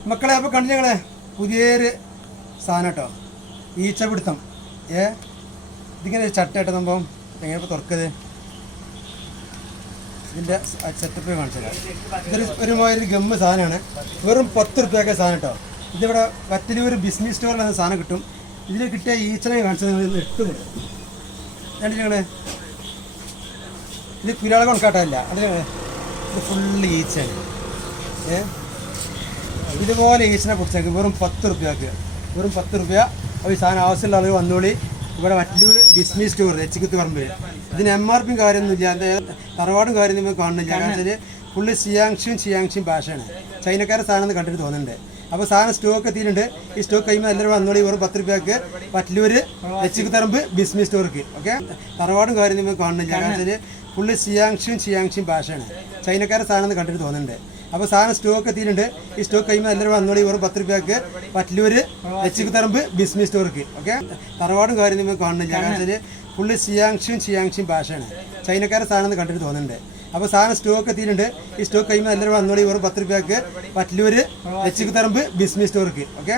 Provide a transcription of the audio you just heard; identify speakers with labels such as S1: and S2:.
S1: മക്കളെ അപ്പോൾ കണ്ടു ഞങ്ങളെ പുതിയൊരു സാധനം കേട്ടോ. ഈച്ച പിടുത്തം ഏ? ഇതിങ്ങനെ ഒരു ചട്ടയായിട്ട് സംഭവം. എങ്ങനെ തുറക്കത് ഇതിന്റെ സെറ്റപ്പ് കാണിച്ചത് ഇതൊരു ഒരുമാതിരി ഗമ്മ് സാധനമാണ്. വെറും പത്ത് റുപ്യൊക്കെ സാധനം കേട്ടോ. ഇതിവിടെ വറ്റലൂർ ബിസിനസ് സ്റ്റോറിൽ നിന്ന് സാധനം കിട്ടും. ഇതിൽ കിട്ടിയ ഈച്ചനെ കാണിച്ചത് നിങ്ങൾ ഇന്ന് കിട്ടും കണ്ടു ഞങ്ങൾ ഇത് കുരാളെ കണക്കാട്ടല്ല അത് ഫുള്ള് ഈച്ചയാണ്. ഏ? ഇതുപോലെ ഈസിനെ കുറിച്ചേക്ക് വെറും പത്ത് റുപ്യക്ക്. വെറും പത്ത് റുപ്യ. അപ്പോൾ ഈ സാധനം ആവശ്യമുള്ള ആളുകൾ വന്നോളി. ഇവിടെ മറ്റൊരു ഡിസ്മി സ്റ്റോർ എച്ചിക്കുത്ത് പറമ്പ് ഇതിന് എം ആർ പിയും കാര്യമൊന്നുമില്ല അതിന്റെ തറവാടും കാര്യം കാണുന്നില്ല. കാരണം വെച്ചാൽ ഫുള്ള് സിയാങ്ഷിയും സിയാങ്ഷും ഭാഷയാണ്. ചൈനക്കാരെ സാധനം കണ്ടിട്ട് തോന്നുന്നുണ്ട്. അപ്പോൾ സാധനം സ്റ്റോക്ക് എത്തിയിട്ടുണ്ട്. ഈ സ്റ്റോക്ക് കഴിയുമ്പോൾ എല്ലാവരും വന്നോളി. വെറും പത്ത് റുപ്യക്ക് പറ്റലൂര് എച്ചിക്കുത്തറമ്പ് ബിസ്മി സ്റ്റോർക്ക് ഓക്കെ? തറവാടും കാര്യം കാണുന്നില്ല. കാരണം വെച്ചാൽ ഫുള്ള് സിയാങ്ഷിയും സിയാങ്ഷും ഭാഷയാണ്. ചൈനക്കാരെ സാധനം കണ്ടിട്ട് തോന്നുന്നുണ്ട്. അപ്പോൾ സാധനം സ്റ്റോക്ക് എത്തിയിട്ടുണ്ട്. ഈ സ്റ്റോക്ക് കഴിയുമ്പോൾ എല്ലാവരും വന്നോളി വെറും പത്ത് രൂപയ്ക്ക് പറ്റലൂര് എച്ചിക്കുത്തറമ്പ് ബിസിനസ് സ്റ്റോർക്ക് ഓക്കെ തറവാടും കാര്യം നിങ്ങൾ കാണുന്നില്ല. കാരണം വെച്ചാൽ ഫുള്ള് സിയാങ്ഷിയും ചിയാങ്ഷിയും ഭാഷയാണ്. ചൈനക്കാരെ സാധനം കണ്ടിട്ട് തോന്നുന്നുണ്ട്. അപ്പോൾ സാധനം സ്റ്റോക്ക് എത്തിയിട്ടുണ്ട്. ഈ സ്റ്റോക്ക് കഴിയുമ്പോൾ എല്ലാവരും വന്നോളി വെറും പത്ത് രൂപയ്ക്ക് പറ്റലൂര് എച്ചിക്കുത്തറമ്പ് ബിസിനസ് സ്റ്റോർക്ക് ഓക്കെ